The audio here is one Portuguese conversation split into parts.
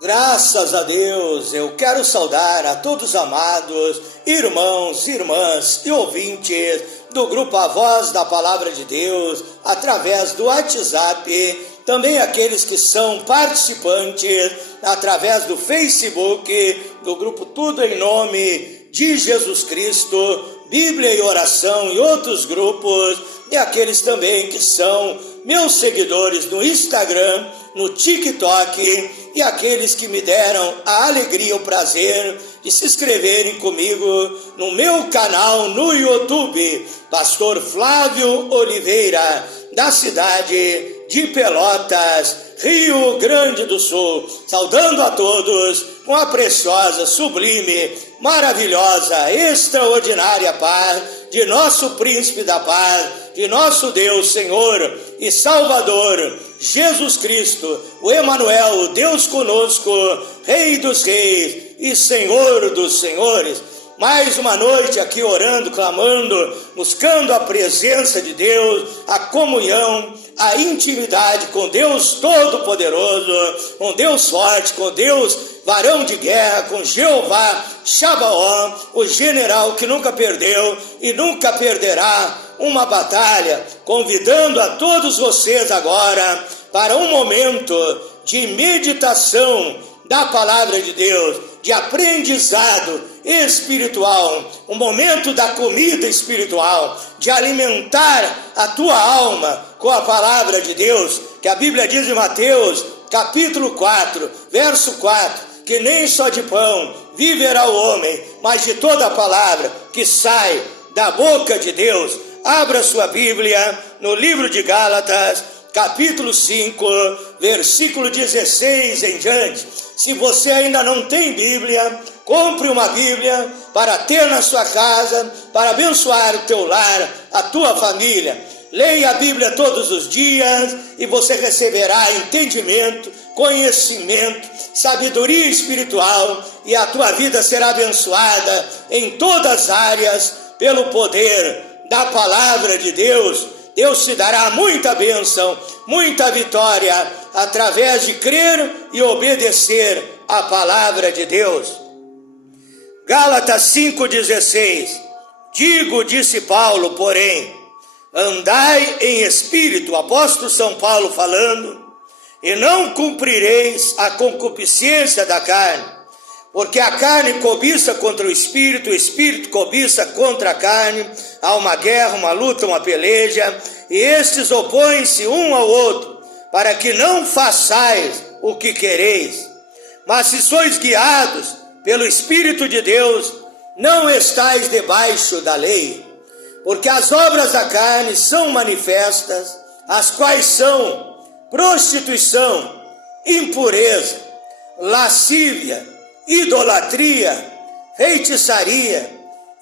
Graças a Deus, eu quero saudar a todos amados, irmãos, irmãs e ouvintes do grupo A Voz da Palavra de Deus, através do WhatsApp, também aqueles que são participantes através do Facebook, do grupo Tudo em Nome de Jesus Cristo, Bíblia e Oração e outros grupos, e aqueles também que são meus seguidores no Instagram, no TikTok, e aqueles que me deram a alegria e o prazer de se inscreverem comigo no meu canal no YouTube, Pastor Flávio Oliveira, da cidade de Pelotas, Rio Grande do Sul, saudando a todos com a preciosa, sublime, maravilhosa, extraordinária paz de nosso Príncipe da Paz, de nosso Deus, Senhor e Salvador, Jesus Cristo, o Emanuel, o Deus conosco, Rei dos Reis e Senhor dos Senhores. Mais uma noite aqui orando, clamando, buscando a presença de Deus, a comunhão, a intimidade com Deus Todo-Poderoso, com Deus forte, com Deus varão de guerra, com Jeová Shabaó, o general que nunca perdeu e nunca perderá uma batalha, convidando a todos vocês agora para um momento de meditação da palavra de Deus, de aprendizado espiritual, um momento da comida espiritual, de alimentar a tua alma com a palavra de Deus, que a Bíblia diz em Mateus, capítulo 4, verso 4, que nem só de pão viverá o homem, mas de toda a palavra que sai da boca de Deus. Abra sua Bíblia no livro de Gálatas, capítulo 5, versículo 16 em diante. Se você ainda não tem Bíblia, compre uma Bíblia para ter na sua casa, para abençoar o teu lar, a tua família. Leia a Bíblia todos os dias e você receberá entendimento, conhecimento, sabedoria espiritual, e a tua vida será abençoada em todas as áreas pelo poder da palavra de Deus. Deus te dará muita bênção, muita vitória, através de crer e obedecer a palavra de Deus. Gálatas 5,16. Digo, disse Paulo, porém, andai em espírito, o apóstolo São Paulo falando, e não cumprireis a concupiscência da carne, porque a carne cobiça contra o espírito cobiça contra a carne. Há uma guerra, uma luta, uma peleja, e estes opõem-se um ao outro, para que não façais o que quereis. Mas se sois guiados pelo Espírito de Deus, não estáis debaixo da lei. Porque as obras da carne são manifestas, as quais são prostituição, impureza, lascívia, idolatria, feitiçaria,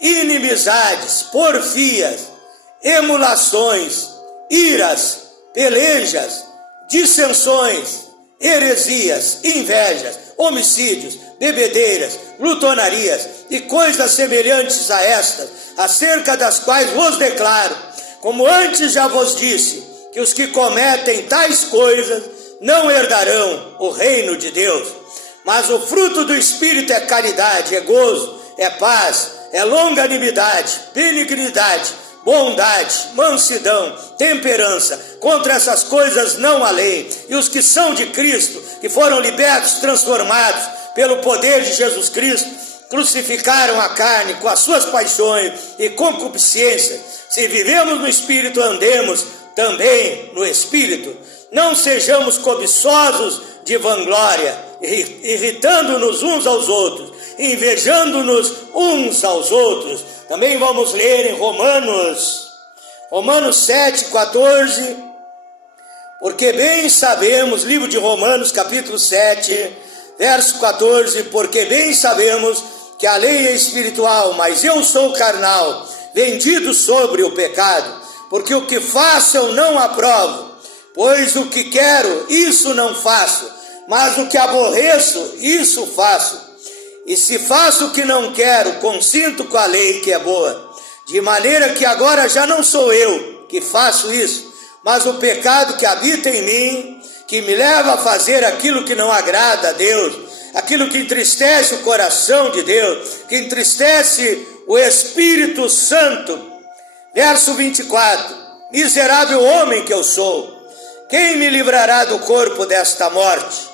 inimizades, porfias, emulações, iras, pelejas, dissensões, heresias, invejas, homicídios, bebedeiras, glutonarias e coisas semelhantes a estas, acerca das quais vos declaro, como antes já vos disse, que os que cometem tais coisas não herdarão o reino de Deus. Mas o fruto do Espírito é caridade, é gozo, é paz, é longanimidade, benignidade, bondade, mansidão, temperança. Contra essas coisas não há lei. E os que são de Cristo, que foram libertos, transformados pelo poder de Jesus Cristo, crucificaram a carne com as suas paixões e concupiscências. Se vivemos no Espírito, andemos também no Espírito. Não sejamos cobiçosos de vanglória, irritando-nos uns aos outros, invejando-nos uns aos outros. Também vamos ler em Romanos 7,14, porque bem sabemos, livro de Romanos, capítulo 7, verso 14, porque bem sabemos que a lei é espiritual, mas eu sou carnal, vendido sobre o pecado, porque o que faço eu não aprovo, pois o que quero, isso não faço, mas o que aborreço, isso faço. E se faço o que não quero, consinto com a lei que é boa, de maneira que agora já não sou eu que faço isso, mas o pecado que habita em mim, que me leva a fazer aquilo que não agrada a Deus, aquilo que entristece o coração de Deus, que entristece o Espírito Santo. Verso 24: miserável homem que eu sou, quem me livrará do corpo desta morte?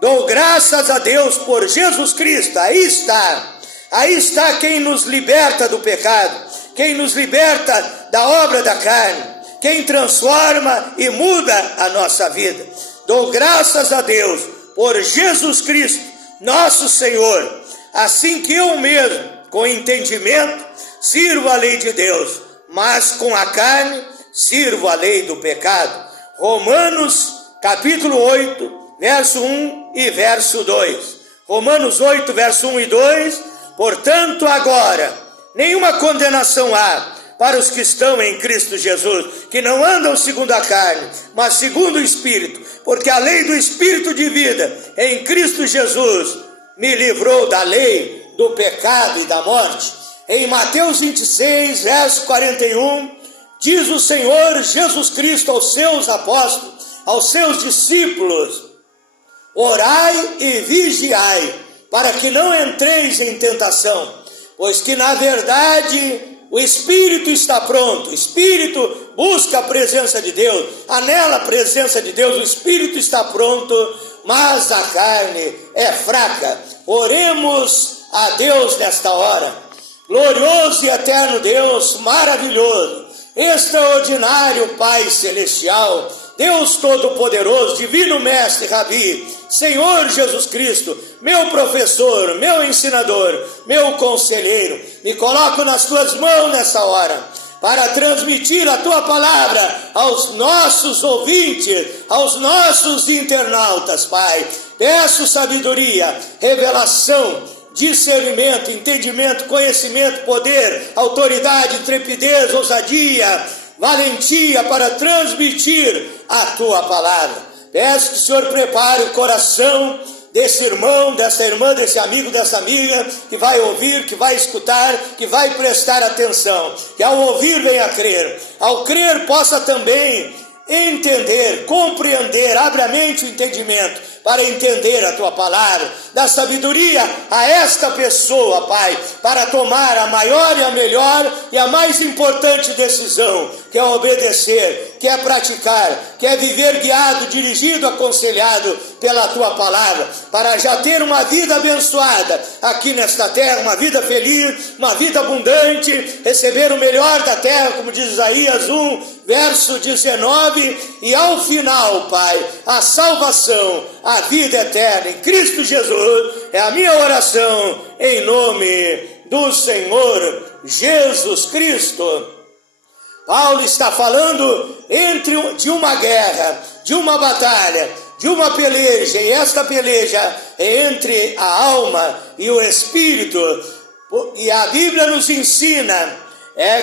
Dou graças a Deus por Jesus Cristo. Aí está quem nos liberta do pecado, quem nos liberta da obra da carne, quem transforma e muda a nossa vida. Dou graças a Deus por Jesus Cristo, nosso Senhor, assim que eu mesmo, com entendimento, sirvo a lei de Deus, mas com a carne sirvo a lei do pecado. Romanos capítulo 8, verso 1 e verso 2. Romanos 8, verso 1 e 2. Portanto, agora, nenhuma condenação há para os que estão em Cristo Jesus, que não andam segundo a carne, mas segundo o Espírito, porque a lei do Espírito de vida em Cristo Jesus me livrou da lei do pecado e da morte. Em Mateus 26, verso 41, diz o Senhor Jesus Cristo aos seus apóstolos, aos seus discípulos: orai e vigiai, para que não entreis em tentação, pois que na verdade o espírito está pronto, o espírito busca a presença de Deus, anela a presença de Deus, o espírito está pronto, mas a carne é fraca. Oremos a Deus nesta hora. Glorioso e eterno Deus, maravilhoso, extraordinário Pai Celestial, Deus Todo-Poderoso, Divino Mestre, Rabi, Senhor Jesus Cristo, meu professor, meu ensinador, meu conselheiro, me coloco nas tuas mãos nessa hora, para transmitir a tua palavra aos nossos ouvintes, aos nossos internautas, Pai. Peço sabedoria, revelação, discernimento, entendimento, conhecimento, poder, autoridade, intrepidez, ousadia, valentia para transmitir a tua palavra. Peço que o Senhor prepare o coração desse irmão, dessa irmã, desse amigo, dessa amiga, que vai ouvir, que vai escutar, que vai prestar atenção, que ao ouvir venha a crer, ao crer possa também entender, compreender, abre a mente o entendimento, para entender a tua palavra, dá sabedoria a esta pessoa, Pai, para tomar a maior e a melhor e a mais importante decisão, que é obedecer, que é praticar, que é viver guiado, dirigido, aconselhado pela tua palavra, para já ter uma vida abençoada aqui nesta terra, uma vida feliz, uma vida abundante, receber o melhor da terra, como diz Isaías 1, verso 19, e ao final, Pai, a salvação, a vida eterna em Cristo Jesus, é a minha oração em nome do Senhor Jesus Cristo. Paulo está falando de uma guerra, de uma batalha, de uma peleja, e esta peleja é entre a alma e o espírito, e a Bíblia nos ensina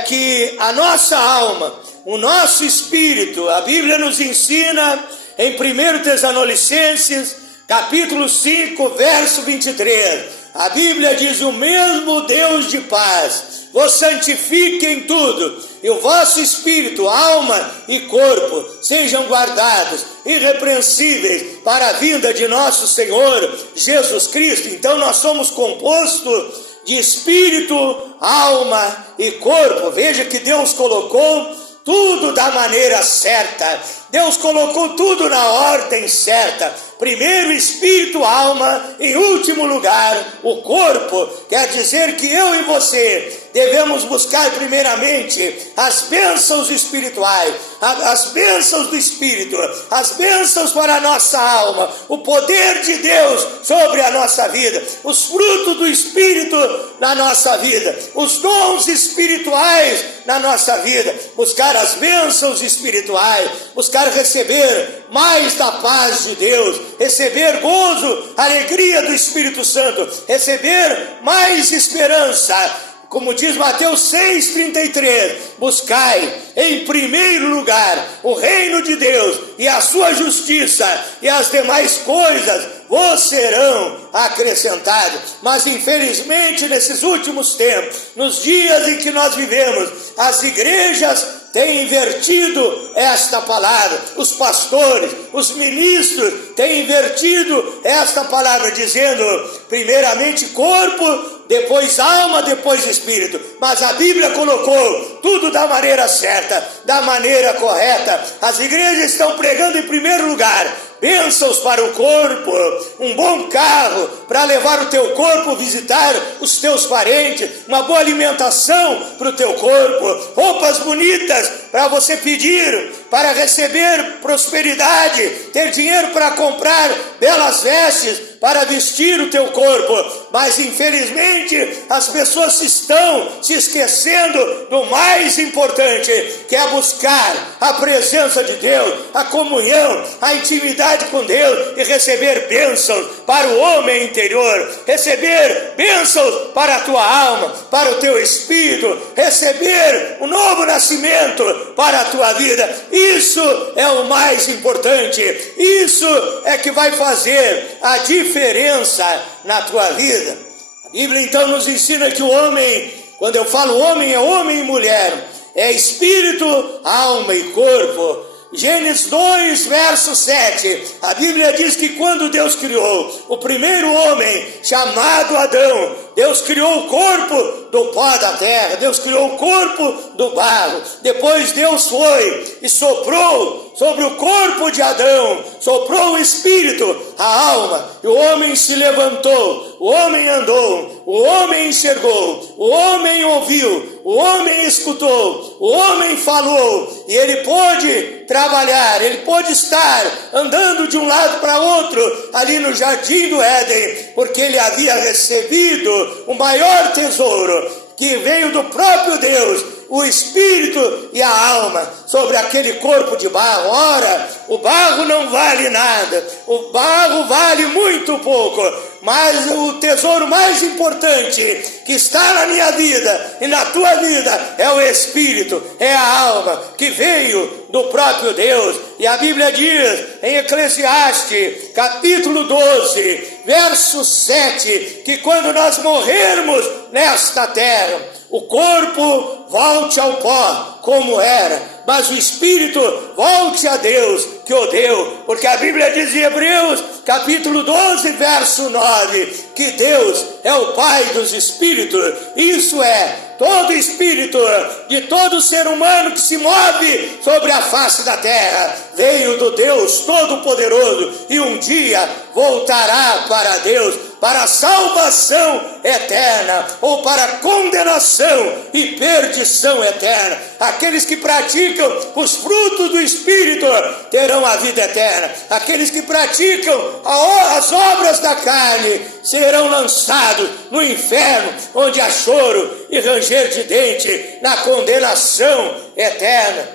que a nossa alma, o nosso espírito, a Bíblia nos ensina em 1 Tessalonicenses, capítulo 5, verso 23, a Bíblia diz: o mesmo Deus de paz vos santifique em tudo, e o vosso espírito, alma e corpo sejam guardados, irrepreensíveis, para a vinda de nosso Senhor Jesus Cristo. Então nós somos compostos de espírito, alma e corpo. Veja que Deus colocou tudo da maneira certa, Deus colocou tudo na ordem certa. Primeiro espírito, alma, em último lugar o corpo. Quer dizer que eu e você devemos buscar primeiramente as bênçãos espirituais, as bênçãos do Espírito, as bênçãos para a nossa alma, o poder de Deus sobre a nossa vida, os frutos do Espírito na nossa vida, os dons espirituais na nossa vida, buscar as bênçãos espirituais, buscar receber mais da paz de Deus, receber gozo, alegria do Espírito Santo, receber mais esperança. Como diz Mateus 6,33, buscai em primeiro lugar o reino de Deus e a sua justiça, e as demais coisas vos serão acrescentadas. Mas infelizmente nesses últimos tempos, nos dias em que nós vivemos, as igrejas têm invertido esta palavra, os pastores, os ministros têm invertido esta palavra, dizendo primeiramente corpo, depois alma, depois espírito. Mas a Bíblia colocou tudo da maneira certa, da maneira correta. As igrejas estão pregando em primeiro lugar bênçãos para o corpo, um bom carro para levar o teu corpo visitar os teus parentes, uma boa alimentação para o teu corpo, roupas bonitas para você pedir, para receber prosperidade, ter dinheiro para comprar belas vestes, para vestir o teu corpo. Mas infelizmente as pessoas estão se esquecendo do mais importante, que é buscar a presença de Deus, a comunhão, a intimidade com Deus e receber bênçãos para o homem interior, receber bênçãos para a tua alma, para o teu espírito, receber um novo nascimento para a tua vida. Isso é o mais importante, isso é que vai fazer a diferença na tua vida. A Bíblia então nos ensina que o homem, quando eu falo homem, é homem e mulher, é espírito, alma e corpo. Gênesis 2, verso 7, a Bíblia diz que quando Deus criou o primeiro homem, chamado Adão, Deus criou o corpo do pó da terra, Deus criou o corpo do barro. Depois Deus foi e soprou sobre o corpo de Adão, soprou o espírito, a alma, e o homem se levantou, o homem andou, o homem enxergou, o homem ouviu, o homem escutou, o homem falou, e ele pôde trabalhar, ele pôde estar andando de um lado para outro, ali no jardim do Éden, porque ele havia recebido o maior tesouro, que veio do próprio Deus, o espírito e a alma, sobre aquele corpo de barro. Ora, o barro não vale nada, o barro vale muito pouco, mas o tesouro mais importante que está na minha vida e na tua vida é o espírito, é a alma, que veio do próprio Deus. E a Bíblia diz em Eclesiastes, capítulo 12, verso 7, que quando nós morrermos nesta terra, o corpo volte ao pó como era, mas o espírito volte a Deus que o deu, porque a Bíblia diz em Hebreus capítulo 12, verso 9, que Deus é o Pai dos espíritos. Isso é, todo espírito de todo ser humano que se move sobre a face da terra veio do Deus Todo-Poderoso e um dia voltará para Deus, para a salvação eterna ou para a condenação e perdição eterna. Aqueles que praticam os frutos do Espírito terão a vida eterna. Aqueles que praticam as obras da carne serão lançados no inferno, onde há choro e ranger de dente, na condenação eterna.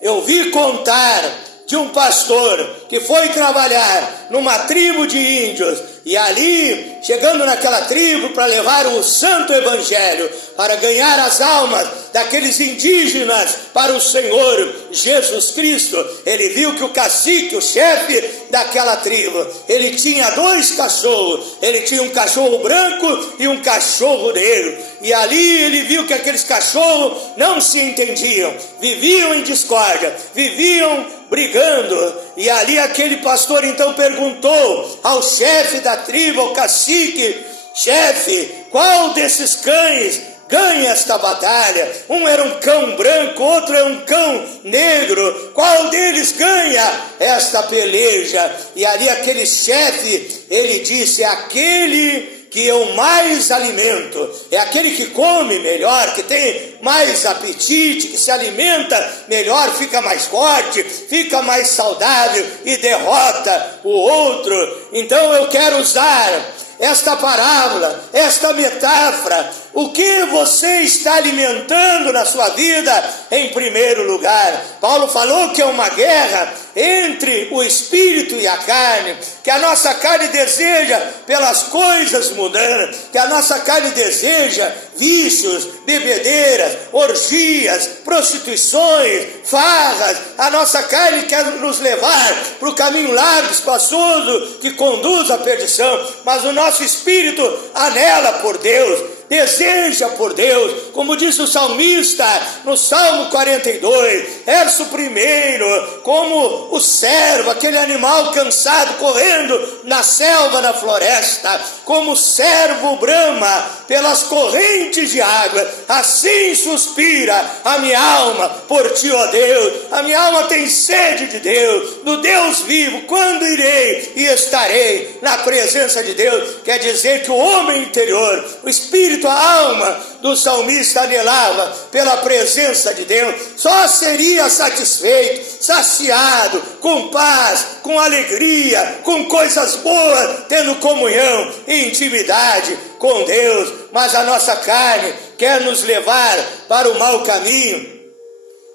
Eu vi contar de um pastor que foi trabalhar numa tribo de índios, e ali, chegando naquela tribo para levar o santo evangelho, para ganhar as almas daqueles indígenas para o Senhor Jesus Cristo, ele viu que o cacique, o chefe daquela tribo, ele tinha 2 cachorros, ele tinha um cachorro branco e um cachorro negro, e ali ele viu que aqueles cachorros não se entendiam, viviam em discórdia, viviam brigando, e ali aquele pastor então perguntou ao chefe da tribo, ao cacique: chefe, qual desses cães ganha esta batalha? Um era um cão branco, outro é um cão negro, qual deles ganha esta peleja? E ali aquele chefe, ele disse: aquele que eu mais alimento, é aquele que come melhor, que tem mais apetite, que se alimenta melhor, fica mais forte, fica mais saudável e derrota o outro. Então eu quero usar esta parábola, esta metáfora. O que você está alimentando na sua vida em primeiro lugar? Paulo falou que é uma guerra entre o espírito e a carne, que a nossa carne deseja pelas coisas mundanas, que a nossa carne deseja vícios, bebedeiras, orgias, prostituições, farras. A nossa carne quer nos levar para o caminho largo, espaçoso, que conduz à perdição, mas o nosso espírito anela por Deus. deseja por Deus, como disse o salmista no Salmo 42, verso 1, como o servo, aquele animal cansado correndo na selva, na floresta, como o servo brama pelas correntes de água, assim suspira a minha alma por ti, ó Deus. A minha alma tem sede de Deus, do Deus vivo. Quando irei e estarei na presença de Deus? Quer dizer que o homem interior, o espírito, a alma do salmista anelava pela presença de Deus, só seria satisfeito, saciado, com paz, com alegria, com coisas boas, tendo comunhão e intimidade com Deus. Mas a nossa carne quer nos levar para o mau caminho.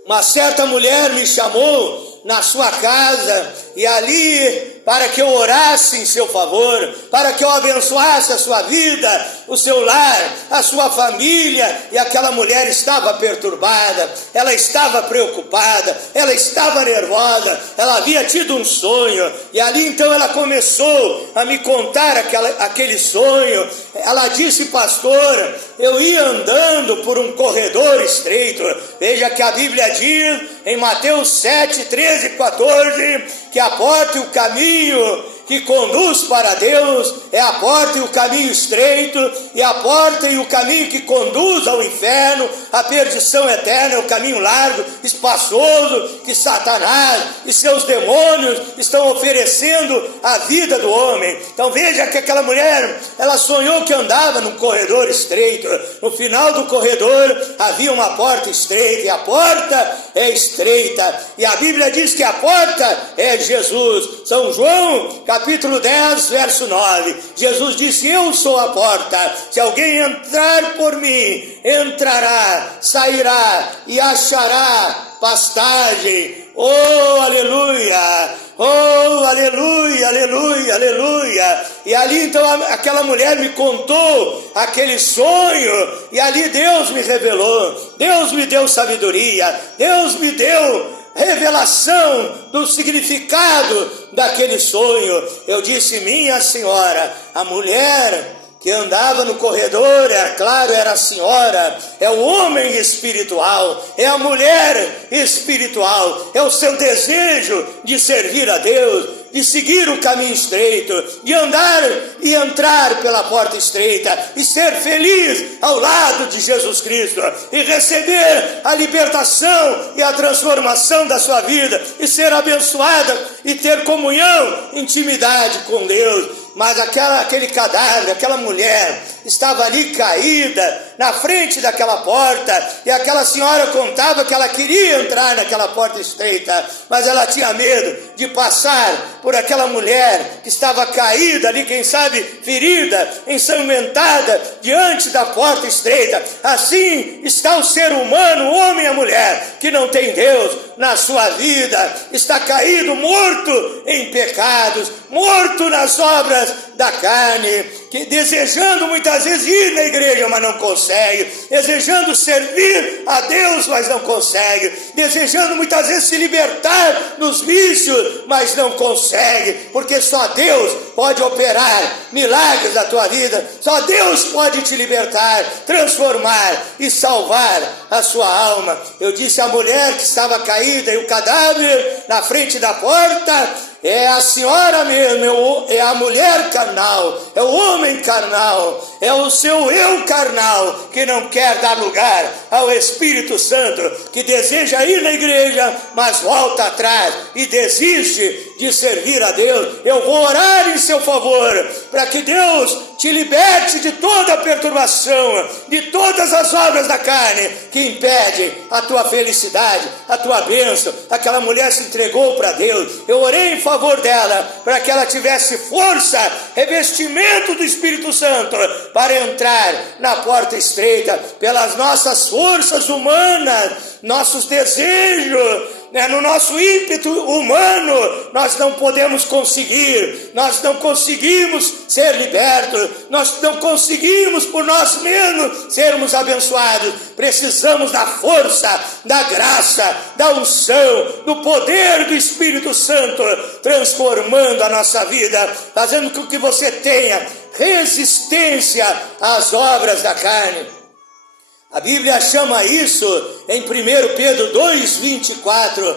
Uma certa mulher me chamou na sua casa e ali, para que eu orasse em seu favor, para que eu abençoasse a sua vida, o seu lar, a sua família, e aquela mulher estava perturbada, ela estava preocupada, ela estava nervosa, ela havia tido um sonho, e ali então ela começou a me contar aquele sonho. Ela disse: pastor, eu ia andando por um corredor estreito. Veja que a Bíblia diz em Mateus 7, 13 e 14, que a porta e o caminho que conduz para Deus é a porta e o caminho estreito, e a porta e o caminho que conduz ao inferno, a perdição eterna, é o caminho largo, espaçoso, que Satanás e seus demônios estão oferecendo à vida do homem. Então veja que aquela mulher, ela sonhou que andava num corredor estreito. No final do corredor havia uma porta estreita, e a porta é estreita, e a Bíblia diz que a porta é Jesus. São João capítulo 10, verso 9, Jesus disse: eu sou a porta, se alguém entrar por mim, entrará, sairá e achará pastagem. Oh, aleluia! Oh, aleluia, aleluia, aleluia! E ali então aquela mulher me contou aquele sonho, e ali Deus me revelou, Deus me deu sabedoria, Deus me deu revelação do significado daquele sonho. Eu disse: minha senhora, a mulher que andava no corredor, é claro, era a senhora, é o homem espiritual, é a mulher espiritual, é o seu desejo de servir a Deus, de seguir o caminho estreito, de andar e entrar pela porta estreita e ser feliz ao lado de Jesus Cristo e receber a libertação e a transformação da sua vida e ser abençoada e ter comunhão, intimidade com Deus. Mas aquele cadáver, aquela mulher estava ali caída na frente daquela porta, e aquela senhora contava que ela queria entrar naquela porta estreita, mas ela tinha medo de passar por aquela mulher que estava caída ali, quem sabe ferida, ensanguentada, diante da porta estreita. Assim está o ser humano, o homem e a mulher, que não tem Deus na sua vida, está caído, morto em pecados, morto nas obras da carne, que desejando muitas vezes ir na igreja, mas não consegue, desejando servir a Deus, mas não consegue, desejando muitas vezes se libertar dos vícios, mas não consegue, porque só Deus pode operar milagres na tua vida, só Deus pode te libertar, transformar e salvar a sua alma. Eu disse à mulher que estava caída e o cadáver na frente da porta: é a senhora mesmo, é a mulher carnal, é o homem carnal, é o seu eu carnal que não quer dar lugar ao Espírito Santo, que deseja ir na igreja, mas volta atrás e desiste de servir a Deus. Eu vou orar em seu favor, para que Deus te liberte de toda a perturbação, de todas as obras da carne que impedem a tua felicidade, a tua bênção. Aquela mulher se entregou para Deus. Eu orei em favor dela, para que ela tivesse força, revestimento do Espírito Santo, para entrar na porta estreita. Pelas nossas forças humanas, nossos desejos, né, no nosso ímpeto humano, nós não podemos conseguir, nós não conseguimos ser libertos, nós não conseguimos por nós mesmos sermos abençoados. Precisamos da força, da graça, da unção, do poder do Espírito Santo, transformando a nossa vida, fazendo com que você tenha resistência às obras da carne. A Bíblia chama isso, em 1 Pedro 2,24,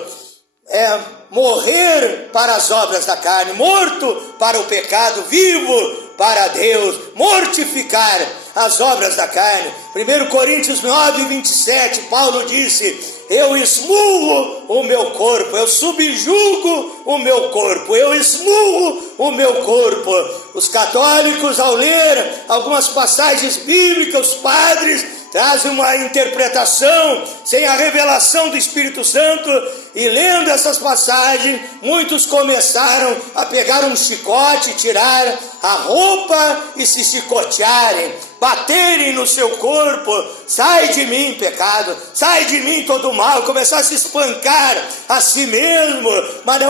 morrer para as obras da carne, morto para o pecado, vivo para Deus, mortificar as obras da carne. 1 Coríntios 9,27, Paulo disse: eu esmurro o meu corpo, eu subjugo o meu corpo, eu esmurro o meu corpo. Os católicos, ao ler algumas passagens bíblicas, os padres trazem uma interpretação sem a revelação do Espírito Santo, e lendo essas passagens, muitos começaram a pegar um chicote, tirar a roupa e se chicotearem, baterem no seu corpo. Sai de mim, pecado, sai de mim todo mal, começar a se espancar a si mesmo. Mas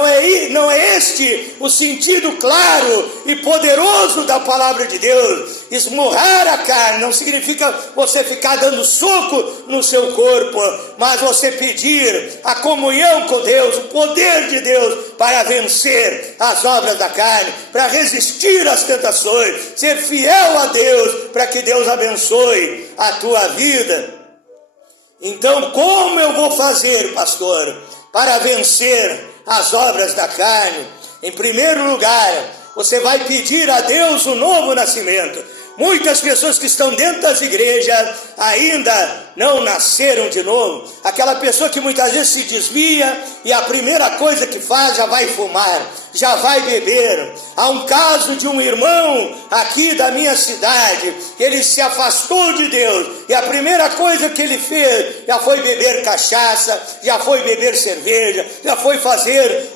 não é este o sentido claro e poderoso da palavra de Deus. Esmurrar a carne não significa você ficar dando soco no seu corpo, mas você pedir a comunhão com Deus, o poder de Deus para vencer as obras da carne, para resistir às tentações, ser fiel a Deus, para que Deus abençoe a tua vida. Então, como eu vou fazer, pastor, para vencer as obras da carne? Em primeiro lugar, você vai pedir a Deus o novo nascimento. Muitas pessoas que estão dentro das igrejas ainda não nasceram de novo. Aquela pessoa que muitas vezes se desvia e a primeira coisa que faz já vai fumar, já vai beber. Há um caso de um irmão aqui da minha cidade, que ele se afastou de Deus e a primeira coisa que ele fez já foi beber cachaça, já foi beber cerveja, já foi fazer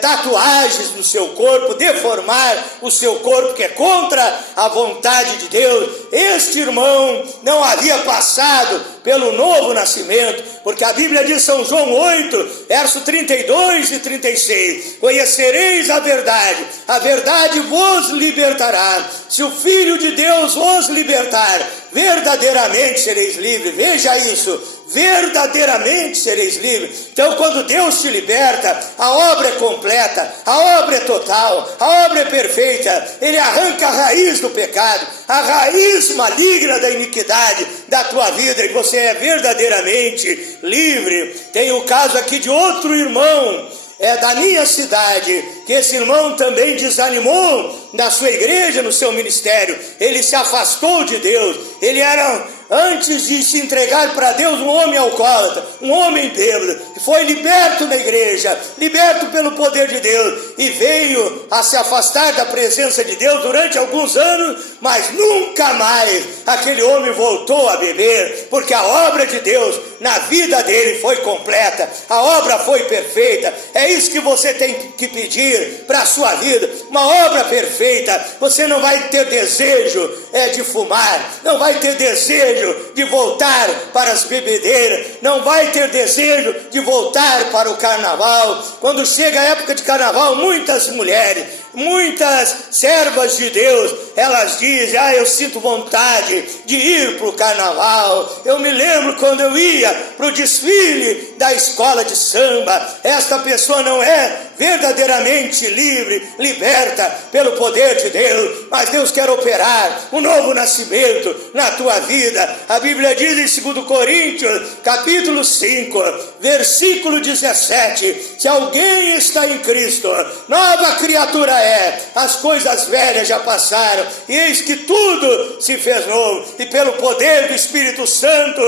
tatuagens no seu corpo, deformar o seu corpo, que é contra a vontade de Deus. Este irmão não havia passado pelo novo nascimento, porque a Bíblia diz, São João 8, verso 32 e 36, conhecereis a verdade vos libertará. Se o Filho de Deus vos libertar, verdadeiramente sereis livres. Veja isso, verdadeiramente sereis livres. Então, quando Deus te liberta, a obra é completa, a obra é total, a obra é perfeita. Ele arranca a raiz do pecado, a raiz maligna da iniquidade da tua vida, e você é verdadeiramente livre. Tem o caso aqui de outro irmão, da minha cidade, que esse irmão também desanimou na sua igreja, no seu ministério. Ele se afastou de Deus. Ele era, antes de se entregar para Deus, um homem alcoólatra, um homem bêbado, que foi liberto na igreja, liberto pelo poder de Deus, e veio a se afastar da presença de Deus durante alguns anos, mas nunca mais aquele homem voltou a beber, porque a obra de Deus na vida dele foi completa, a obra foi perfeita. É isso que você tem que pedir para a sua vida, uma obra perfeita. Você não vai ter desejo de fumar, não vai ter desejo de voltar para as bebedeiras, não vai ter desejo de voltar para o carnaval. Quando chega a época de carnaval, muitas mulheres, muitas servas de Deus, elas dizem, eu sinto vontade de ir para o carnaval. Eu me lembro quando eu ia para o desfile da escola de samba. Esta pessoa não é verdadeiramente livre, liberta pelo poder de Deus, mas Deus quer operar um novo nascimento na tua vida. A Bíblia diz em 2 Coríntios, capítulo 5, versículo 17, se alguém está em Cristo, nova criatura é, as coisas velhas já passaram, e eis que tudo se fez novo. E pelo poder do Espírito Santo,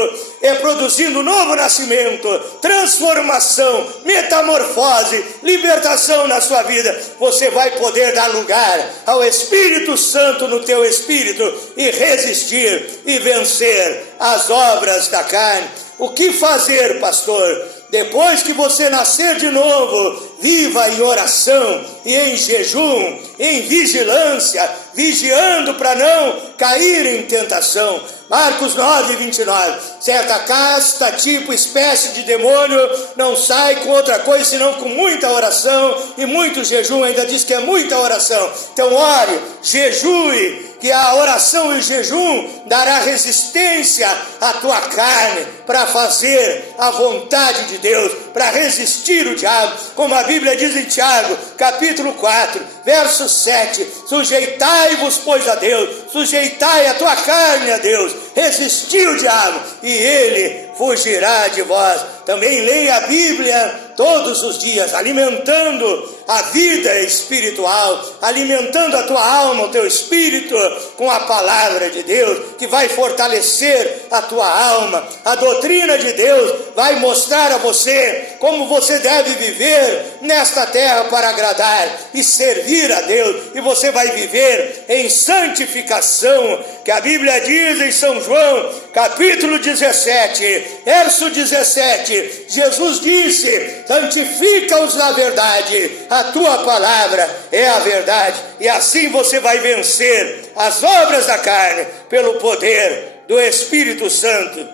produzindo um novo nascimento, transformação, metamorfose, libertação na sua vida, você vai poder dar lugar ao Espírito Santo no teu espírito e resistir e vencer as obras da carne. O que fazer, pastor? Depois que você nascer de novo, viva em oração e em jejum, em vigilância, vigiando para não cair em tentação. Marcos 9, 29. Certa casta, tipo, espécie de demônio, não sai com outra coisa senão com muita oração e muito jejum. Ainda diz que é muita oração. Então ore, jejue, que a oração e o jejum dará resistência à tua carne para fazer a vontade de Deus, para resistir o diabo, como a Bíblia diz em Tiago, capítulo 4, verso 7, sujeitai-vos, pois, a Deus, sujeitai a tua carne a Deus, resistir o diabo, e ele fugirá de vós. Também leia a Bíblia todos os dias, alimentando a vida espiritual, alimentando a tua alma, o teu espírito, com a palavra de Deus, que vai fortalecer a tua alma. A doutrina de Deus vai mostrar a você como você deve viver nesta terra para agradar e servir a Deus, e você vai viver em santificação, que a Bíblia diz em São João, capítulo 17, verso 17, Jesus disse: santifica-os na verdade, a tua palavra é a verdade, e assim você vai vencer as obras da carne pelo poder do Espírito Santo.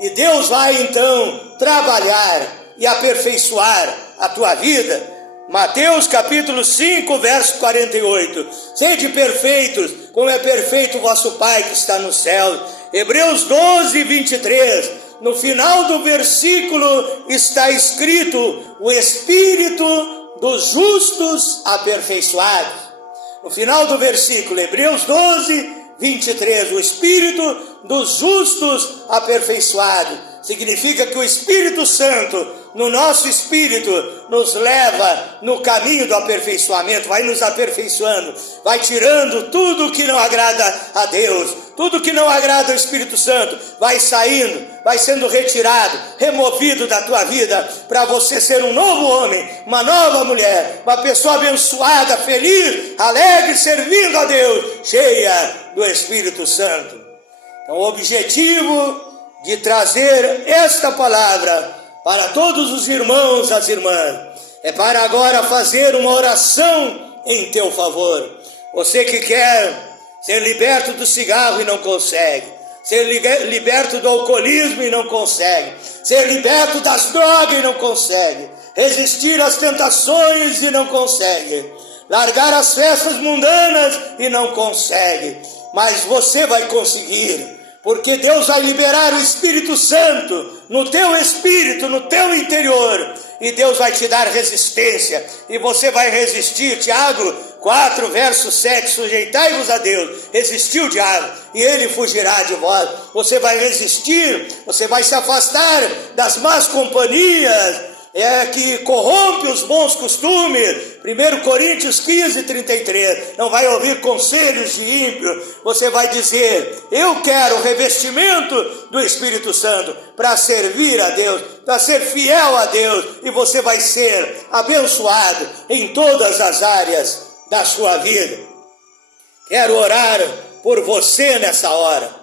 E Deus vai então trabalhar e aperfeiçoar a tua vida. Mateus capítulo 5, verso 48. Sede perfeitos, como é perfeito o vosso Pai que está no céu. Hebreus 12, 23. No final do versículo está escrito: o Espírito dos justos aperfeiçoados. No final do versículo, Hebreus 12, 23, o Espírito dos justos aperfeiçoado. Significa que o Espírito Santo, no nosso espírito, nos leva no caminho do aperfeiçoamento, vai nos aperfeiçoando, vai tirando tudo que não agrada a Deus, tudo que não agrada ao Espírito Santo, vai saindo, vai sendo retirado, removido da tua vida, para você ser um novo homem, uma nova mulher, uma pessoa abençoada, feliz, alegre, servindo a Deus, cheia do Espírito Santo. Então, o objetivo de trazer esta palavra para todos os irmãos e as irmãs é para agora fazer uma oração em teu favor. Você que quer ser liberto do cigarro e não consegue, ser liberto do alcoolismo e não consegue, ser liberto das drogas e não consegue, resistir às tentações e não consegue, largar as festas mundanas e não consegue, mas você vai conseguir, porque Deus vai liberar o Espírito Santo no teu espírito, no teu interior, e Deus vai te dar resistência, e você vai resistir. Tiago 4, verso 7, sujeitai-vos a Deus, resistiu o diabo, e ele fugirá de vós. Você vai resistir, você vai se afastar das más companhias, que corrompe os bons costumes. 1 Coríntios 15, 33, não vai ouvir conselhos de ímpio. Você vai dizer: eu quero o revestimento do Espírito Santo para servir a Deus, para ser fiel a Deus, e você vai ser abençoado em todas as áreas da sua vida. Quero orar por você nessa hora.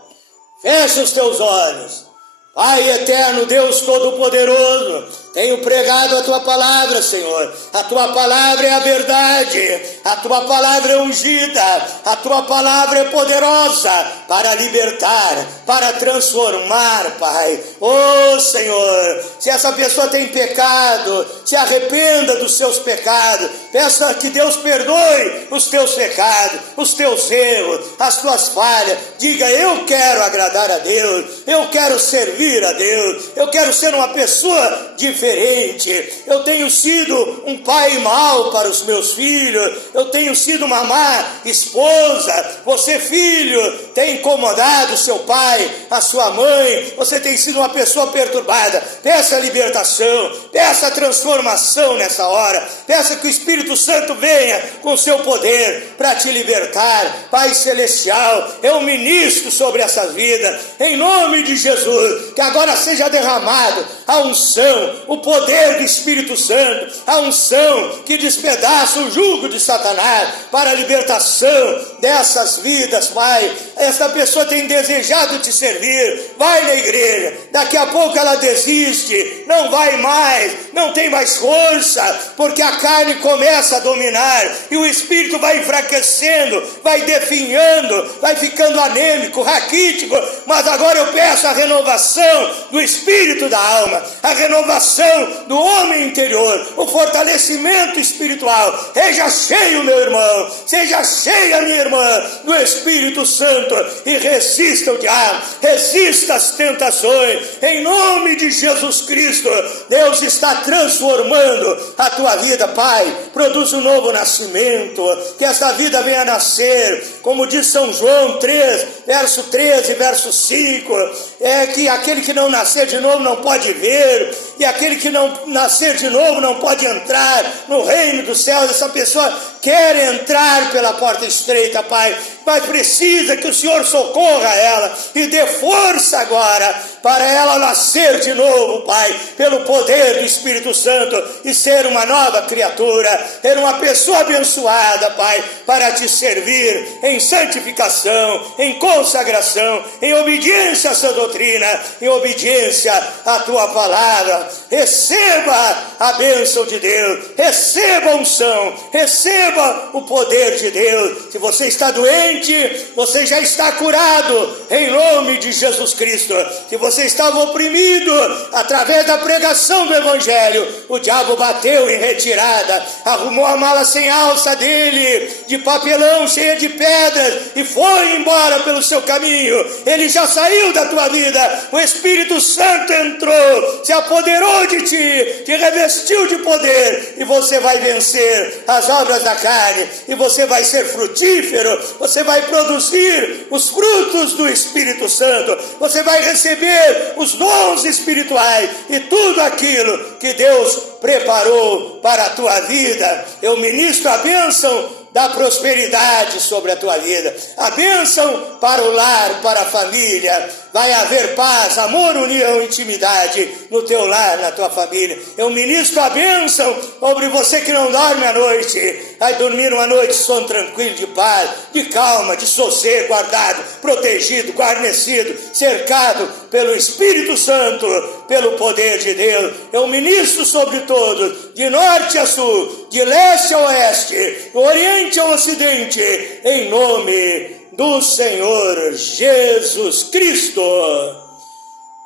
Feche os teus olhos. Pai eterno, Deus Todo-Poderoso, tenho pregado a Tua palavra, Senhor. A Tua palavra é a verdade, a Tua palavra é ungida, a Tua palavra é poderosa para libertar, para transformar, Pai. Oh, Senhor, se essa pessoa tem pecado, se arrependa dos seus pecados, peça que Deus perdoe os teus pecados, os teus erros, as tuas falhas. Diga: eu quero agradar a Deus, eu quero servir a Deus, eu quero ser uma pessoa diferente. Eu tenho sido um pai mau para os meus filhos, eu tenho sido uma má esposa. Você, filho, tem incomodado seu pai, a sua mãe, você tem sido uma pessoa perturbada. Peça a libertação, peça a transformação nessa hora, peça que o Espírito Santo venha com seu poder para te libertar. Pai Celestial, eu ministro sobre essas vidas, em nome de Jesus, que agora seja derramado a unção, o poder do Espírito Santo, a unção que despedaça o jugo de Satanás, para a libertação dessas vidas, Pai. essa pessoa tem desejado te servir, vai na igreja, daqui a pouco ela desiste, não vai mais, não tem mais força, porque a carne começa a dominar, e o espírito vai enfraquecendo, vai definhando, vai ficando anêmico, raquítico. Mas agora eu peço a renovação do espírito da alma, a renovação do homem interior, o fortalecimento espiritual. Seja cheio, meu irmão, seja cheia, minha irmã, do Espírito Santo, e resista o diabo, resista as tentações, em nome de Jesus Cristo. Deus está transformando a tua vida, Pai. Produz um novo nascimento, que essa vida venha a nascer, como diz São João 3, verso 13, verso 5, é que aquele que não nascer de novo não pode ver, e aquele que não nascer de novo não pode entrar no reino dos céus. Essa pessoa quer entrar pela porta estreita, Pai, mas precisa que o Senhor socorra ela e dê força agora para ela nascer de novo, Pai, pelo poder do Espírito Santo, e ser uma nova criatura, ser uma pessoa abençoada, Pai, para te servir em santificação, em consagração, em obediência à sua doutrina, em obediência à tua palavra. Receba a bênção de Deus, receba a unção, receba o poder de Deus. Se você está doente, você já está curado em nome de Jesus Cristo. Se você estava oprimido, através da pregação do Evangelho, o diabo bateu em retirada, arrumou a mala sem alça dele, de papelão cheia de pedras, e foi embora pelo seu caminho. Ele já saiu da tua vida, o Espírito Santo entrou, se apoderou de ti, te revestiu de poder, e você vai vencer as obras da carne, e você vai ser frutífero, você vai produzir os frutos do Espírito Santo, você vai receber os dons espirituais e tudo aquilo que Deus preparou para a tua vida. Eu ministro a bênção da prosperidade sobre a tua vida, a bênção para o lar, para a família. Vai haver paz, amor, união, intimidade no teu lar, na tua família. Eu ministro a bênção sobre você que não dorme à noite. Vai dormir uma noite sono tranquilo, de paz, de calma, de sossego, guardado, protegido, guarnecido, cercado pelo Espírito Santo, pelo poder de Deus. Eu ministro sobre todos, de norte a sul, de leste a oeste, do oriente ao ocidente, em nome do Senhor Jesus Cristo.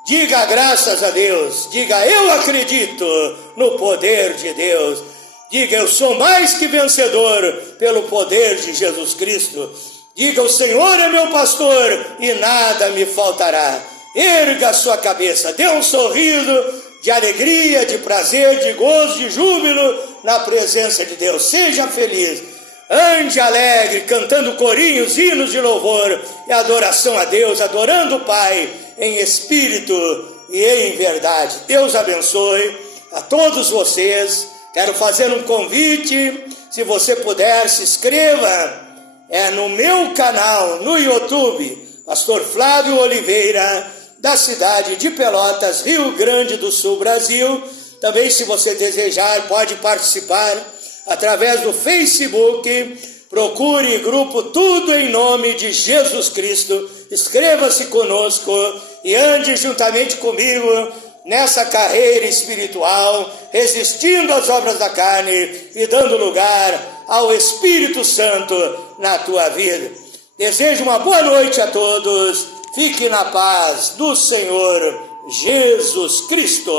Diga graças a Deus, diga eu acredito no poder de Deus, diga eu sou mais que vencedor pelo poder de Jesus Cristo, diga o Senhor é meu pastor e nada me faltará. Erga a sua cabeça, dê um sorriso de alegria, de prazer, de gozo, de júbilo na presença de Deus. Seja feliz. Ande alegre, cantando corinhos, hinos de louvor e adoração a Deus, adorando o Pai em espírito e em verdade. Deus abençoe a todos vocês. Quero fazer um convite, se você puder, se inscreva no meu canal no YouTube, Pastor Flávio Oliveira, da cidade de Pelotas, Rio Grande do Sul, Brasil. Também, se você desejar, pode participar através do Facebook. Procure grupo Tudo em Nome de Jesus Cristo. Inscreva-se conosco e ande juntamente comigo nessa carreira espiritual, resistindo às obras da carne e dando lugar ao Espírito Santo na tua vida. Desejo uma boa noite a todos. Fique na paz do Senhor Jesus Cristo.